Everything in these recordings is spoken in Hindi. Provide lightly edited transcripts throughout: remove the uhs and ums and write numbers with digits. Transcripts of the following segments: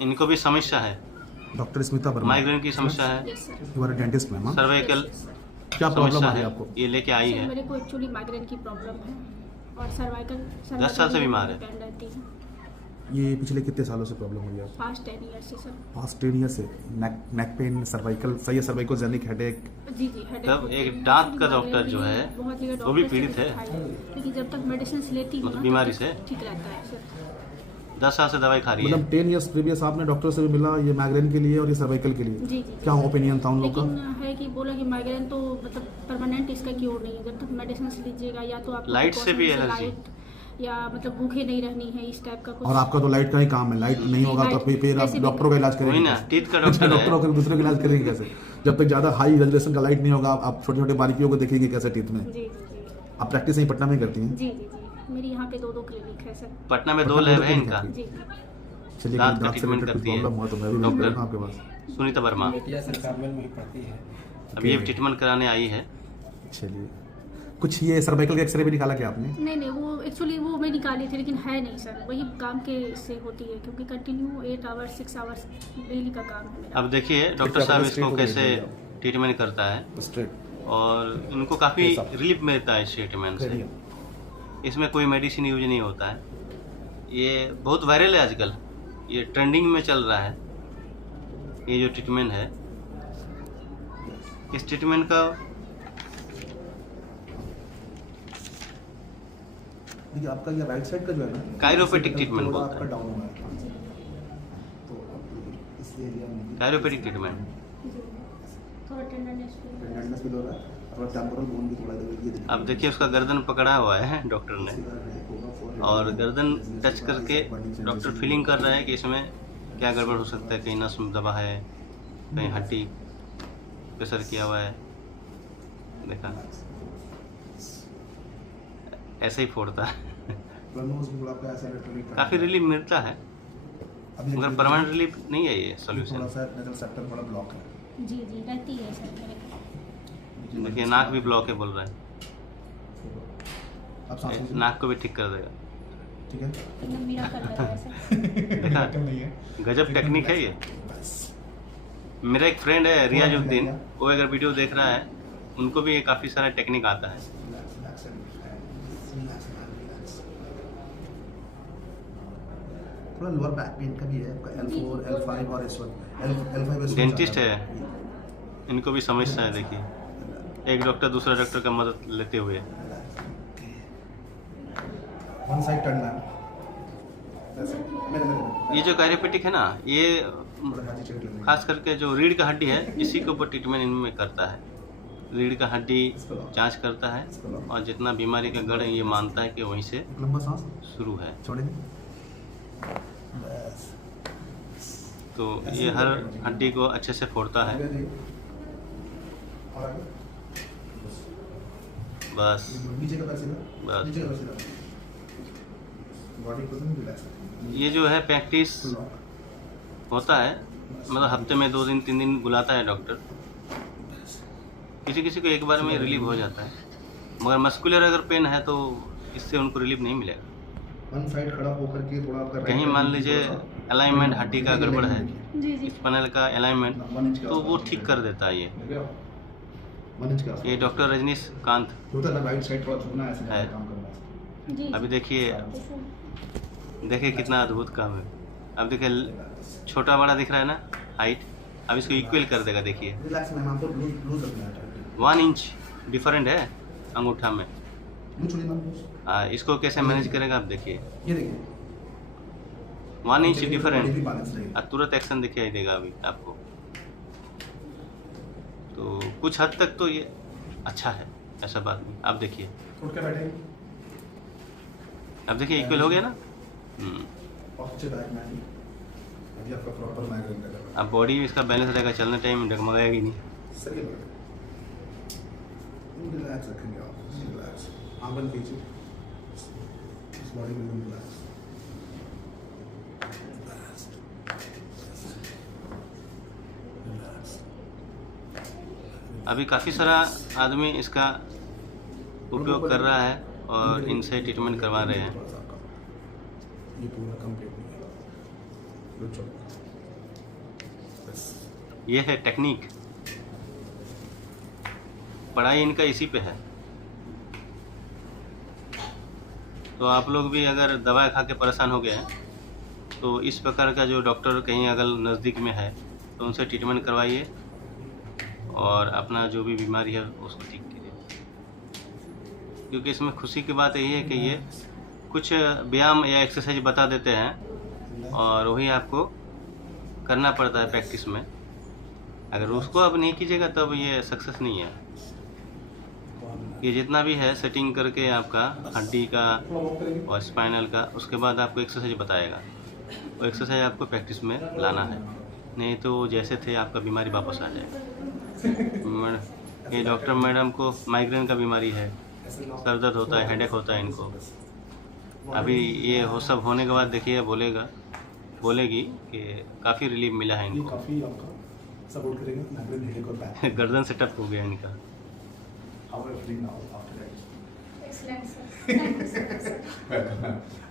इनको भी समस्या है, डॉक्टर स्मिता वर्मा, माइग्रेन की समस्या है, yes sir. You are dentist ma'am. Cervical क्या प्रॉब्लम समस्या आ रही है, है आपको? ये लेके आई सर है। मेरे को एक्चुअली माइग्रेन की प्रॉब्लम है और सर्वाइकल 10 साल से बीमार है। पेन रहती है। ये पिछले कितने सालों से प्रॉब्लम हो गई आपको? पास्ट 10 ईयर से सर। पास्ट 10 ईयर से नेक पेन, सर्वाइकल, सही है, सर्वाइकल जेनिक हेडेक। जी जी हेडेक तब होती एक है। दांत का Actually डॉक्टर जो है, बहुत जगह वो भी डॉक्टर से पीड़ित है। दिखाई, लेकिन जब तक मेडिसिन लेती हूँ मतलब ना, बीमारी तब से? तक ठीक रहता है सर। 10 साल से दवाई खा रही है। मतलब 10 ईयर्स प्रीवियस आपने डॉक्टर से भी मिला ये माइग्रेन के लिए और ये सर्वाइकल के लिए, जी जी क्या ओपिनियन था उन लोगों लेकिन का? है कि बोला कि माइग्रेन तो मतलब परमानेंट इसका क्योर नहीं है, जब तक मेडिसिन लीजिएगा या तो आप लाइट से भी एलर्जी? या मतलब भूखे नहीं रहनी है, इस टाइप का कुछ। और आपका तो लाइट का ही काम है, लाइट नहीं होगा तो फिर आप वैसे भी- डॉक्टरों का इलाज वही करेंगे ना, कैसे? टीथ का डॉक्टर डॉक्टरों है। का दूसरे का इलाज करेंगे कैसे? जब तक ज़्यादा हाई रेजोल्यूशन का लाइट नहीं होगा आप छोटे छोटे बारीकियों को देखेंगे कैसे टीथ में? जी जी जी आप प्रैक्टिस यहीं पटना में करती हैं? जी जी जी मेरी यहाँ पे 2 क्लिनिक है सर। पटना में 2 पटना लैब में है दो इनका। जी चलिए दांत का दांत से ट्रीटमेंट रिलेटेड करती है। प्रॉब्लम हुआ तो मैं भी विजिट डॉक्टर। करूँगा आपके पास। सुनीता वर्मा बेटिया सर कार्मेल में ही पढ़ती है। अभी ये ट्रीटमेंट कराने आई है। चलिए, कुछ ये सर्वाइकल का एक्सरे भी निकाला क्या आपने? नहीं नहीं वो एक्चुअली वो मैं निकाली थी लेकिन है नहीं सर, वही काम के से होती है क्योंकि कंटिन्यू 8 आवर्स 6 आवर्स डेली का काम है मेरा। अब देखिए डॉक्टर साहब इसको कैसे ट्रीटमेंट करता है स्ट्रेट और इनको काफ़ी रिलीफ मिलता है इस ट्रीटमेंट से। इसमें कोई मेडिसिन यूज नहीं होता है। ये बहुत वायरल है आजकल, ये ट्रेंडिंग में चल रहा है ये जो ट्रीटमेंट है। इस ट्रीटमेंट का देखिए आपका ये राइट साइड का जो है ना, कायरोपैटिक ट्रीटमेंट थोड़ा बोलते आपका हैं। डाउन हुआ है, तो इस एरिया में कायरोपैटिक ट्रीटमेंट। जी थोड़ा टेंडरनेस टेंडरनेस भी हो रहा है और टेम्पोरल बोन भी थोड़ा इधर ये देखिए। अब देखिए उसका गर्दन पकड़ा हुआ है डॉक्टर ने और गर्दन टच करके डॉक्टर फीलिंग कर रहा है कि इसमें क्या गड़बड़ हो सकता है, कहीं नस में दबा है, कहीं हड्डी प्रेशर किया हुआ है। देखा ऐसे ही फोड़ता है। काफ़ी रिलीफ मिलता है मगर परमानेंट रिलीफ नहीं है ये थोड़ा सोल्यूशन। सा नेजल सेप्टम थोड़ा ब्लॉक है। जी जी रहती है सर मेरे। देखिए नाक भी ब्लॉक है बोल रहा है, आप सांस लीजिए, नाक को भी ठीक कर देगा। ठीक है? एकदम मेरा कर रहा है सर। देखा गजब टेक्निक है ये। मेरा एक फ्रेंड है रियाजुद्दीन, वो अगर वीडियो देख रहा है उनको भी ये काफ़ी सारा टेक्निक आता है। थोड़ा लोअर बैक पेन का भी है आपका L4, L5 और S1, L5 डेंटिस्ट है, इनको भी समस्या है। देखिए एक डॉक्टर दूसरा डॉक्टर का मदद लेते हुए। वन साइड टर्न मैम, ऐसे मेरे ये जो कायरोपैटिक है ना, ये थोड़ा हाथी चेक लेंगे। खास करके जो रीढ़ का हड्डी है इसी के ऊपर ट्रीटमेंट इनमें करता है। रीढ़ का हड्डी जांच करता है और जितना बीमारी का गढ़ है ये मानता है कि वहीं से एक लंबा सांस शुरू है। छोड़ेंगे, बस तो ये हर हड्डी को अच्छे से फोड़ता है। और आगे बस नीचे का पैर सीधा, बस। नीचे का पैर सीधा, बॉडी को एकदम रिलैक्स ये जो है प्रैक्टिस होता है, मतलब हफ्ते में 2 दिन 3 दिन बुलाता है डॉक्टर। किसी किसी को एक बार में रिलीफ हो जाता है मगर मस्कुलर अगर पेन है तो इससे उनको रिलीफ नहीं मिलेगा। वन साइड खड़ा होकर के थोड़ा आपका कहीं मान लीजिए अलाइनमेंट हड्डी का गड़बड़ है, जी जी स्पाइनल का अलाइनमेंट, तो वो ठीक कर देता है ये। 1 इंच का ये डॉक्टर रजनीश कांत होता है ना, राइट साइड थोड़ा झुकना है, ऐसे है। काम करना है। जी अभी देखिए कितना अद्भुत काम है। अब देखिए छोटा बड़ा दिख रहा है ना हाइट, अब इसको इक्वल कर देगा। देखिए रिलैक्स मैम, आपको लूज रखना है, 1 इंच डिफरेंट है अंगूठा में। लूज छोड़िए मैम, लूज। इसको कैसे मैनेज करेगा आप देखिए। ये देखिए 1 इंच बॉडी भी डिफरेंट बैलेंस रहेगी। तुरंत एक्शन दिखाई देगा अभी आपको। तो कुछ हद तक तो ये अच्छा है, ऐसा बात नहीं। आप देखिए, उठ के बैठे अब देखिए इक्वल हो गया ना। और पीछे बैक में अभी आपका प्रॉपर माइग्रेन का अब बॉडी इसका बैलेंस रहेगा, चलने टाइम डगमगाएगी नहीं। सही है। रिलैक्स रखेंगे आप, रिलैक्स, आंख बंद कीजिए, इस बॉडी को एकदम रिलैक्स। अभी काफ़ी सारा आदमी इसका उपयोग कर रहा है और इनसे ट्रीटमेंट करवा रहे हैं। ये पूरा कंप्लीट नहीं है। Yes. ये है टेक्निक, पढ़ाई इनका इसी पे है। तो आप लोग भी अगर दवाई खा के परेशान हो गए हैं तो इस प्रकार का जो डॉक्टर कहीं अगर नज़दीक में है तो उनसे ट्रीटमेंट करवाइए और अपना जो भी बीमारी है उसको ठीक कीजिए। क्योंकि इसमें खुशी की बात यही है कि ये कुछ व्यायाम या एक्सरसाइज बता देते हैं और वही आपको करना पड़ता है प्रैक्टिस में। अगर उसको आप नहीं कीजिएगा तब ये सक्सेस नहीं है। ये जितना भी है सेटिंग करके आपका हड्डी का और स्पाइनल का, उसके बाद आपको एक्सरसाइज बताएगा। वो एक्सरसाइज आपको प्रैक्टिस में लाना है, नहीं तो जैसे थे आपका बीमारी वापस आ जाएगा। ये डॉक्टर मैडम को माइग्रेन का बीमारी है, सर दर्द होता है, हेडेक होता है इनको। अभी ये हो सब होने के बाद देखिए बोलेगी कि काफ़ी रिलीफ मिला है ये इनको। काफ़ी आपका सपोर्ट करेगा माइग्रेन, हेडेक और बैक। गर्दन से टप हो गया इनका। How are you feeling now after that? Excellent sir, thank you sir.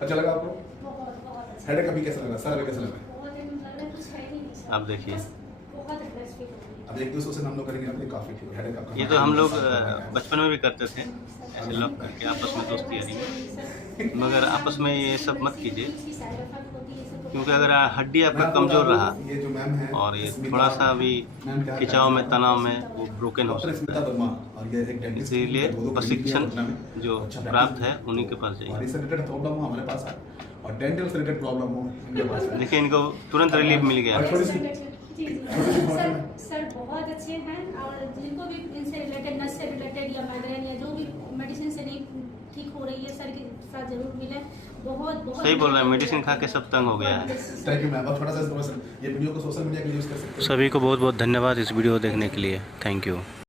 अच्छा लगा आपको? बहुत अच्छा, हेडेक अभी कैसा लगा? सर अभी कैसा लगा? बहुत लग रहा है कुछ है ही नहीं सर। आप देखिए। बस बहुत रिफ्रेश फील हो रही है। अब एक दूसरे से हम लोग करेंगे ना, काफ़ी ठीक हेडेक आपका। ये तो हम लोग बचपन में भी करते थे, ऐसे लॉक करके आपस में दोस्ती यारी में। मगर आपस में ये सब मत कीजिए, इसकी साइड इफेक्ट होती है सब। क्योंकि अगर हड्डी आपका कमज़ोर रहा ये जो मैम है और ये थोड़ा सा भी खिंचाव में, तनाव में वो ब्रोकन हो डॉक्टर सकता स्मिता वर्मा, और ये एक डेंटिस्ट है। इसीलिए प्रशिक्षण जो प्राप्त है उन्हीं के पास और जाइए। इससे रिलेटेड प्रॉब्लम हो हमारे पास है, और डेंटल से रिलेटेड प्रॉब्लम हो इनके पास है। देखिए इनको तुरंत रिलीफ मिल गया। और थोड़ी सी जी जी सर बहुत अच्छे हैं। और जिनको भी इनसे रिलेटेड, नस से रिलेटेड या माइग्रेन या जो भी मेडिसिन से नहीं ठीक हो रही है, सर के साथ जरूर मिले। बहुत बहुत सही बोल रहे हैं, मेडिसिन खा के सब तंग हो गया है। Thank you ma'am. और थोड़ा सा इन्फॉर्मेशन, ये वीडियो को सोशल मीडिया के यूज़ कर सकते हैं। सभी को बहुत बहुत धन्यवाद इस वीडियो देखने के लिए। Thank you.